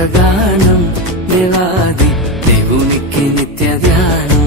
స్తోత్రగానం దేవాది దేవునికి నిత్య ధ్యానం.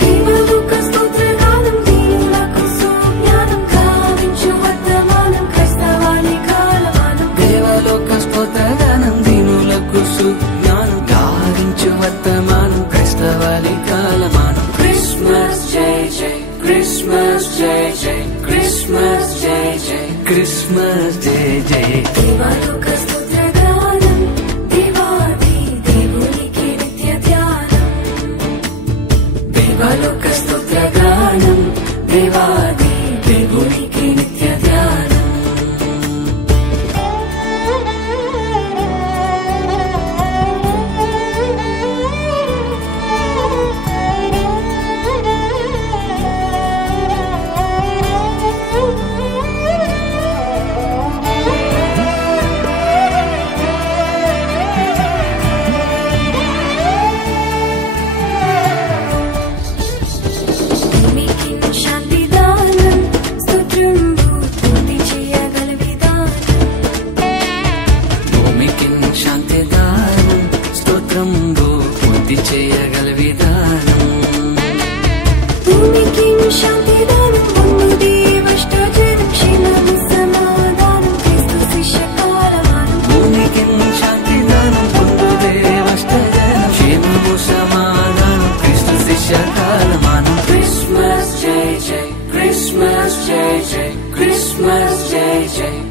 దేవలోక స్తోత్రగానం దీనులకు సుజ్ఞానం గావించు వర్తమానం క్రైస్తవాని కాలమానం. దేవలోక స్తోత్రగానం దీనులకు సుజ్ఞానం గావించు వర్తమానం క్రైస్తవాని కాలమానం. క్రిస్మస్ జై జై క్రిస్మస్ జై జై క్రిస్మస్ జై జై క్రిస్మస్ జై జై. దేవలోక స్తోత్రగానం దేవాది దేవునికి నిత్య ధ్యానం. దేవలోక స్తోత్రగానం దేవాది దేవునికి నిత్య ధ్యానం.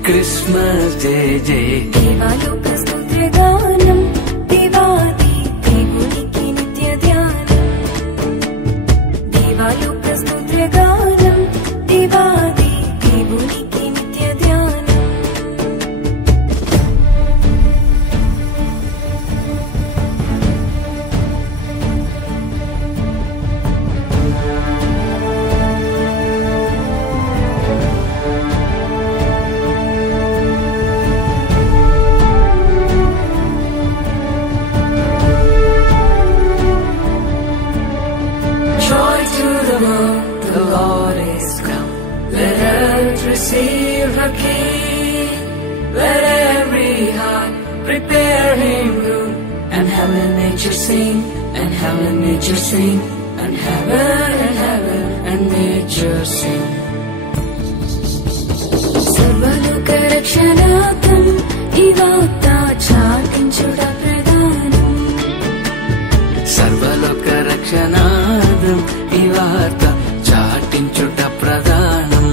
క్రిస్మస్ జై జై. దేవలోక స్తోత్రగానం దేవాది దేవునికి నిత్య ధ్యానం. దేవలోక స్తోత్రగానం దేవాది దేవునికి నిత్య ధ్యానం. The Lord is come. Let earth receive her King. Let every heart prepare him room. And heaven and nature sing. And heaven and nature sing. And heaven and nature sing. సర్వలోక రక్షణార్థం ఈ వార్త చాటించుట ప్రధానం. సర్వలోక రక్షణార్థం ఈ వార్త చాటించుట ప్రధానం.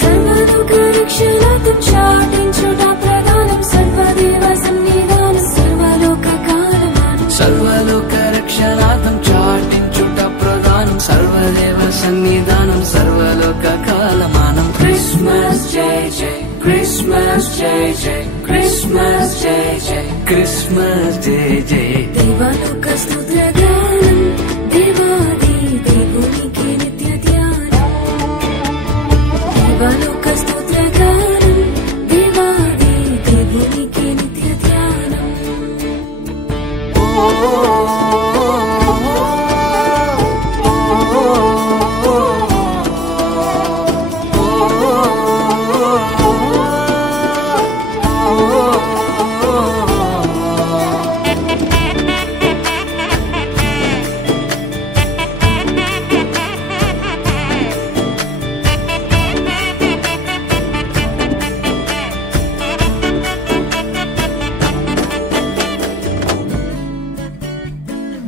సర్వలోక రక్షణార్థం చాటించుట ప్రధానం. సర్వదేవ సన్నిధానం సర్వలోక కాలమానం. సర్వలోక రక్షణార్థం చాటించుట ప్రధానం. సర్వదేవ సన్నిధానం సర్వలోక కాలమానం. క్రిస్మస్ జై జై క్రిస్మస్ జై జై క్రిస్మస్ జై జై క్రిస్మస్ జై జై. దేవలోక స్తోత్రగానం దేవాది దేవునికి నిత్య ధ్యానం. దేవలోక స్తోత్రగానం దేవాది దేవునికి నిత్య ధ్యానం.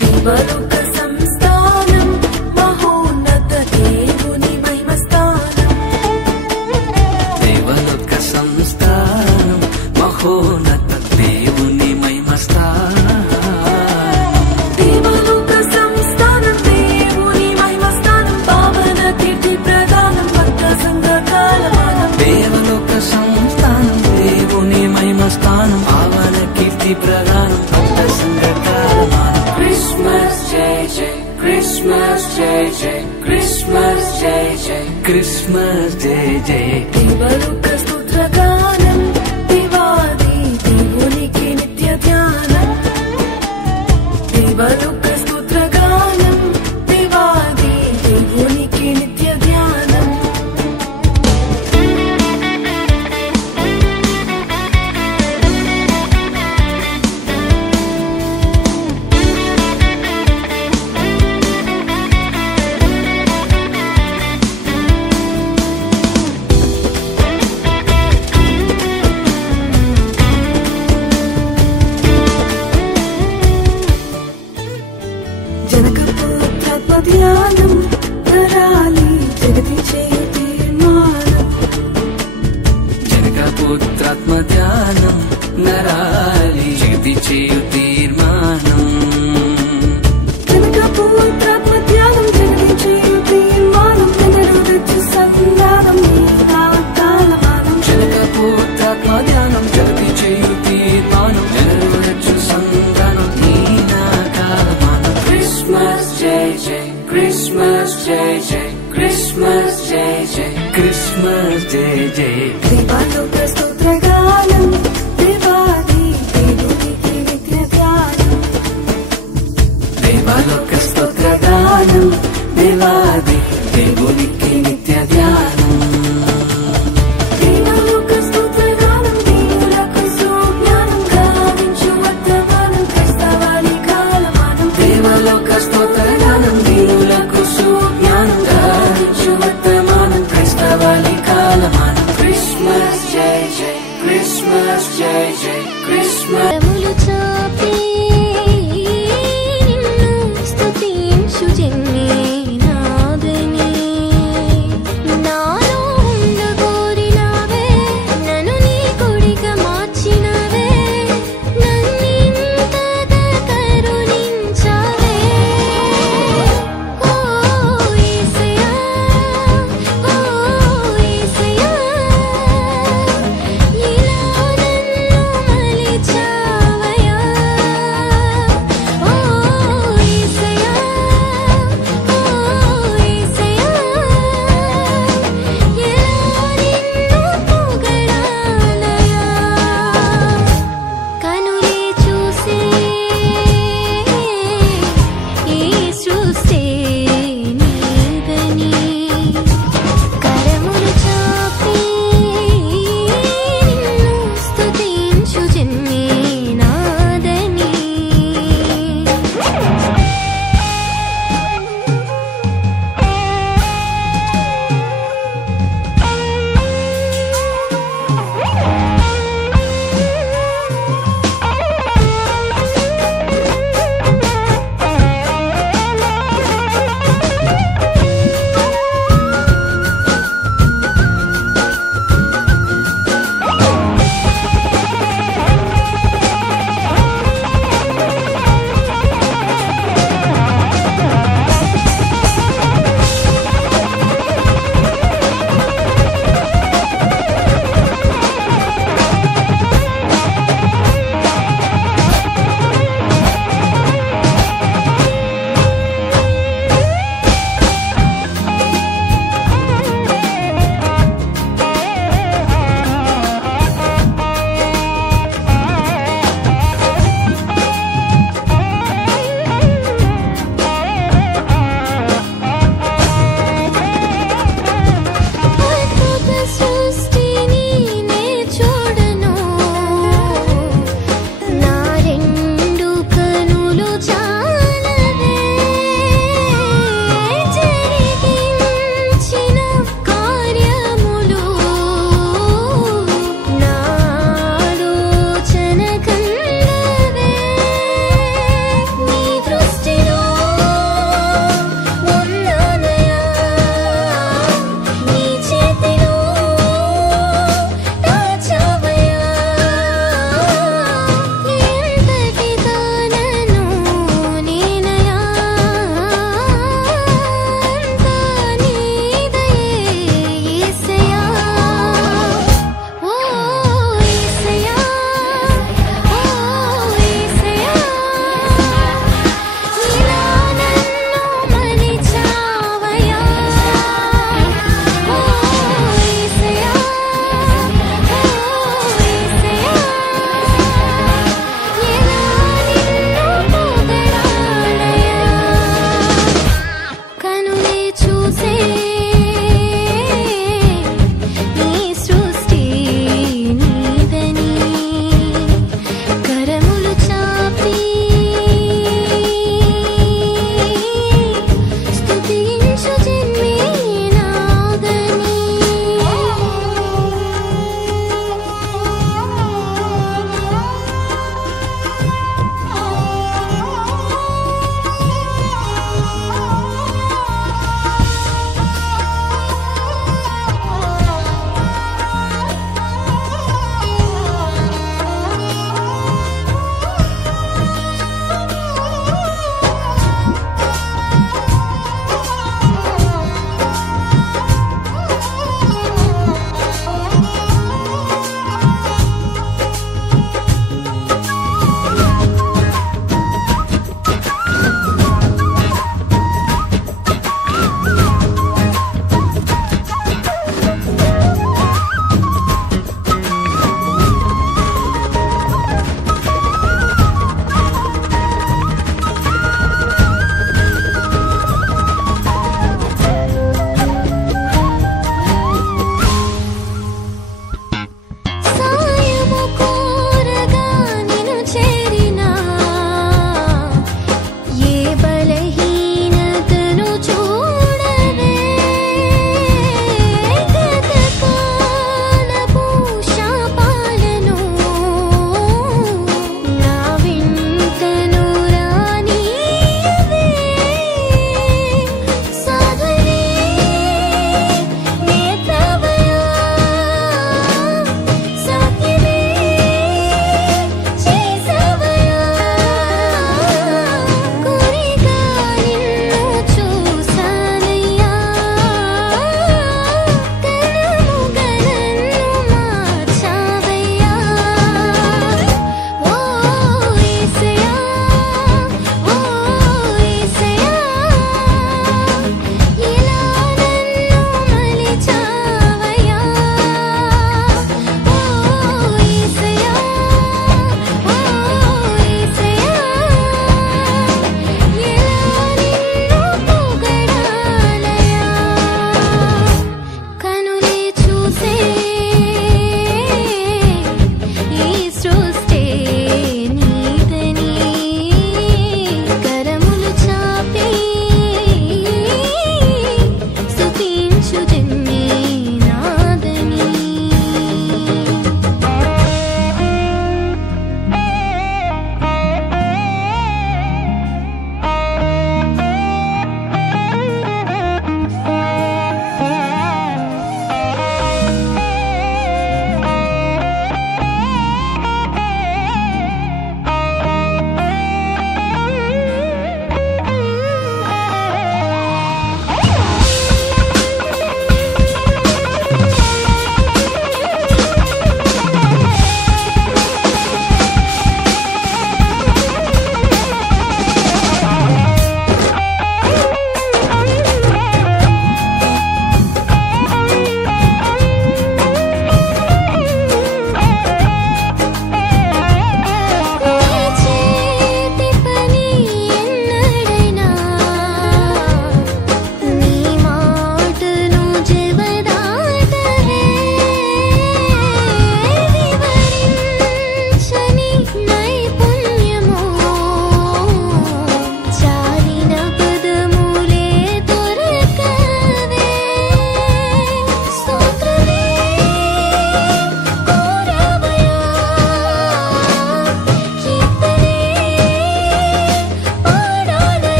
దేవలోక సంస్థానం మహోన్నత దేవుని మహిమస్థానం. దేవలోక సంస్థానం మహోన్నత దేవుని మహిమస్థానం. దేవలోక సంస్థానం దేవుని మహిమస్థానం పావన కీర్తి ప్రదానం భక్త సంఘ కాలమానం. దేవలోక సంస్థానం దేవుని మహిమస్థానం పావన కీర్తి ప్రదానం భక్త సంఘ కాలమానం. క్రిస్మస్ జై జై క్రిస్మస్ జై జై క్రిస్మస్ జై జై క్రిస్మస్ జై జై. దేవలోక స్తోత్రగానం దేవాది దేవునికి నిత్య ధ్యానం. దేవలోక స్తోత్రగానం దేవాది దేవునికి నిత్య ధ్యానం. పుత్రాత్మ ధ్యానం నరాలి జగతి చేయు తీర్మానం జనక పుత్రాత్మ ధ్యానం జగతి చేయు తీర్మానం నెరవేర్చు సంధానం నీ నా కాలమానం జనక పుత్రాత్మ ధ్యానం జగతి చేయు తీర్మానం నెరవేర్చు సంధానం నీ నా కాలమానం క్రిస్మస్ జై జై క్రిస్మస్ జై జై క్రిస్మస్ జై జై క్రిస్మస్ జై జై దేవాలోక స్తోత్రగానం దేవాది దేవునికి నిత్య ధ్యానం దేవాలోక స్తోత్రగానం దేవాది దేవునికి నిత్య ధ్యానం దేవాలోక స్తోత్రగానం దీనులకు సుజ్ఞానం గావించు వర్తమానం క్రైస్తవాని కాలమానం దేవాలోక స్తోత్రగానం దీనులకు సుజ్ఞానం గావించు వర్తమానం క్రైస్తవాని కాలమానం క్రిస్మస్ జై జై క్రిస్మస్ జై జై క్రిస్మస్ కరములు చాపి నిన్ను స్తుతించు జన్మే నాదని నాలో ఉండగోరినావే నన్ను నీ కొడిగా మార్చినవే నన్నింతగా కరుణించావే ఓ యేసయ్యా ఓ యేసయ్యా ఇలా నన్ను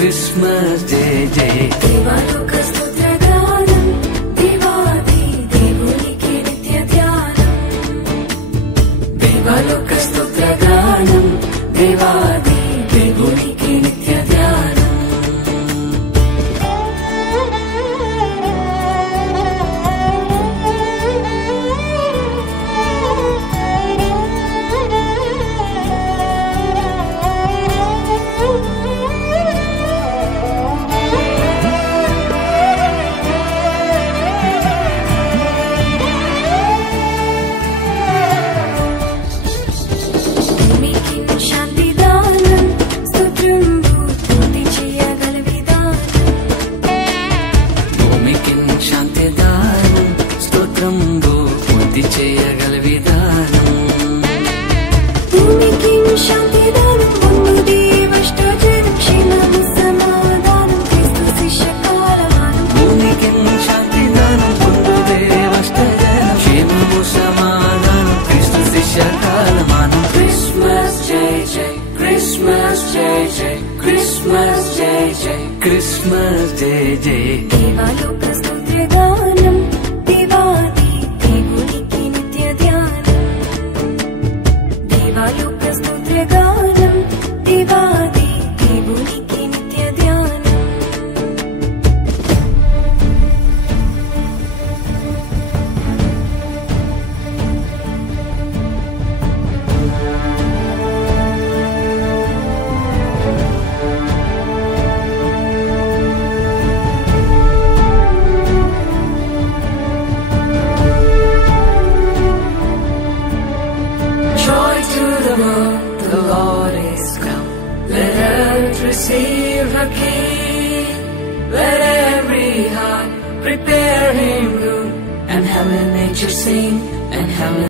Christmas Jai Jai. దేవాలోక స్తోత్రగానం దేవాది దేవునికి నిత్య ధ్యానం. దేవాలోక స్తోత్రగానం దేవాది దేవునికి నిత్య ధ్యానం. భూమికి శాంతి దానం స్తోత్రంబు పూర్తి చేయగల విధానం. భూమికి శాంతి దానం స్తోత్రంబు పూర్తి చేయగల విధానం. భూమికి శాంతి దానం పొందు దేవష్టజనం క్షేమము సమాధానం క్రీస్తు శిష్య కాలమానం. భూమికి శాంతి దానం పొందు దేవష్టజనం క్షేమము సమాధానం క్రీస్తు శిష్య కాలమానం. Christmas Jai Jai, Christmas Jai Jai, Christmas Jai Jai, Christmas Jai Jai. దేవాలోక స్తోత్రగానం దేవాది దేవునికి నిత్య ధ్యానం. దేవాలోక స్తోత్రగానం దేవాది దేవునికి నిత్య ధ్యానం. Joy to the world, the Lord is come. Let earth receive her King. Let every heart prepare him room, and heaven nature sing, and heaven